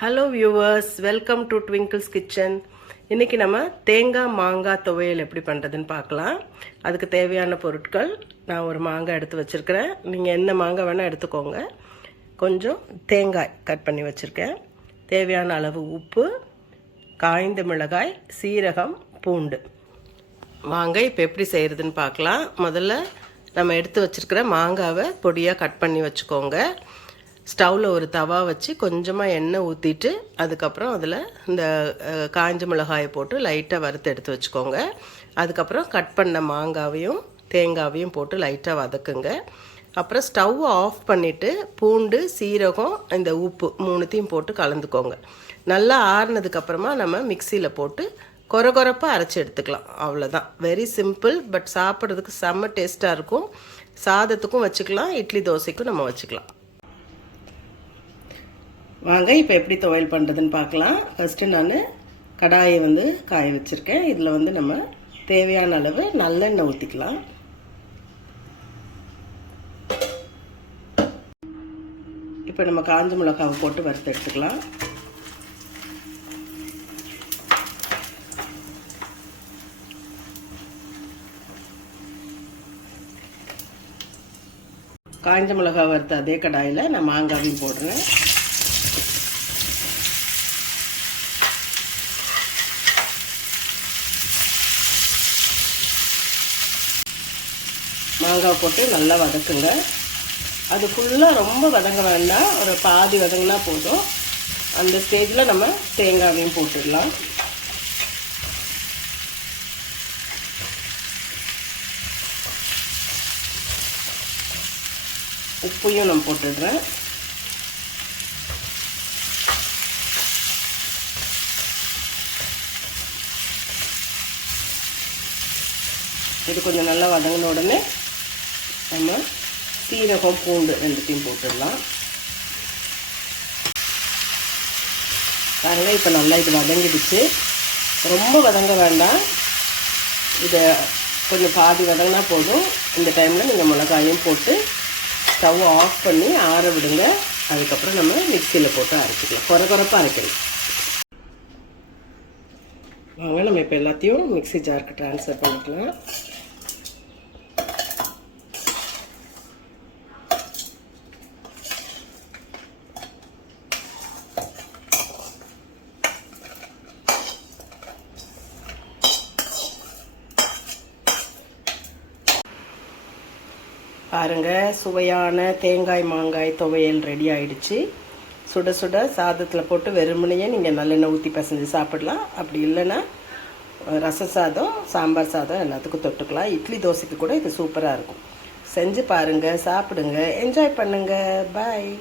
Hello viewers, welcome to twinkles kitchen. இன்றைக்கி நம்ம தேங்காய் மாங்காய் துவையல் எப்படி பண்ணுறதுன்னு பார்க்கலாம். அதுக்கு தேவையான பொருட்கள், நான் ஒரு மாங்காய் எடுத்து வச்சுருக்கிறேன். நீங்கள் என்ன மாங்காய் வேணால் எடுத்துக்கோங்க. கொஞ்சம் தேங்காய் கட் பண்ணி வச்சுருக்கேன். தேவையான அளவு உப்பு, காய்ந்த மிளகாய், சீரகம், பூண்டு. வாங்க இப்போ எப்படி செய்கிறதுன்னு பார்க்கலாம். முதல்ல நம்ம எடுத்து வச்சுருக்கிற மாங்காவை பொடியாக கட் பண்ணி வச்சுக்கோங்க. ஸ்டவ்வில் ஒரு தவா வச்சு கொஞ்சமாக எண்ணெய் ஊற்றிட்டு அதுக்கப்புறம் அதில் இந்த காய்ஞ்ச மிளகாயை போட்டு லைட்டாக வறுத்து எடுத்து வச்சுக்கோங்க. அதுக்கப்புறம் கட் பண்ண மாங்காவையும் தேங்காவையும் போட்டு லைட்டாக வதக்குங்க. அப்புறம் ஸ்டவ் ஆஃப் பண்ணிவிட்டு பூண்டு, சீரகம், இந்த உப்பு மூணுத்தையும் போட்டு கலந்துக்கோங்க. நல்லா ஆறுனதுக்கப்புறமா நம்ம மிக்சியில் போட்டு கொரகொரப்பாக அரைச்சி எடுத்துக்கலாம். அவ்வளோதான். வெரி சிம்பிள், பட் சாப்பிட்றதுக்கு செம்ம டேஸ்ட்டாக இருக்கும். சாதத்துக்கும் வச்சுக்கலாம், இட்லி தோசைக்கும் நம்ம வச்சுக்கலாம். வாங்க இப்போ எப்படி துவையல் பண்ணுறதுன்னு பார்க்கலாம். ஃபஸ்ட்டு நான் கடாயை காய வச்சுருக்கேன். இதில் நம்ம தேவையான அளவு நல்லெண்ணெய் ஊற்றிக்கலாம். இப்போ நம்ம காஞ்ச மிளகாவை போட்டு வறுத்து எடுத்துக்கலாம். காஞ்ச மிளகாய் வறுத்த அதே கடாயில் நான் மாங்காவையும் போடுறேன். மாங்காய் போட்டு நல்லா வதக்குங்க. அது ஃபுல்லாக ரொம்ப வதங்க வேண்டாம், ஒரு பாதி வதங்கினா போதும். அந்த ஸ்டேஜில் நம்ம தேங்காவையும் போட்டுடலாம். உப்பையும் நான் போட்டுடுறேன். இது கொஞ்சம் நல்லா வதங்கின உடனே நம்ம சீரகம், பூண்டு ரெண்டுத்தையும் போட்டுடலாம். பாருங்கள், இப்போ நல்லா இது வதங்கிடுச்சு. ரொம்ப வதங்க வேண்டாம், இதை கொஞ்சம் பாதி வதங்கினா போதும். இந்த டைமில் நீங்கள் மிளகாயும் போட்டு ஸ்டவ் ஆஃப் பண்ணி ஆற விடுங்க. அதுக்கப்புறம் நம்ம மிக்சியில் போட்டு அரைச்சிக்கலாம். கொரகொரப்பாக அரைக்கணும். வாங்க நம்ம இப்போ எல்லாத்தையும் மிக்சி ஜாருக்கு ட்ரான்ஸ்ஃபர் பண்ணிக்கலாம். பாருங்கள், சுவையான தேங்காய் மாங்காய் துவையல் ரெடி ஆகிடுச்சு. சுட சுட சாதத்தில் போட்டு வெறுமனையே நீங்கள் நல்லெண்ணெய் ஊற்றி பசஞ்சு சாப்பிடலாம். அப்படி இல்லைன்னா ரச சாதம், சாம்பார் சாதம் எல்லாத்துக்கும் தொட்டுக்கலாம். இட்லி தோசைக்கு கூட இது சூப்பராக இருக்கும். செஞ்சு பாருங்கள், சாப்பிடுங்க, என்ஜாய் பண்ணுங்கள். பாய்.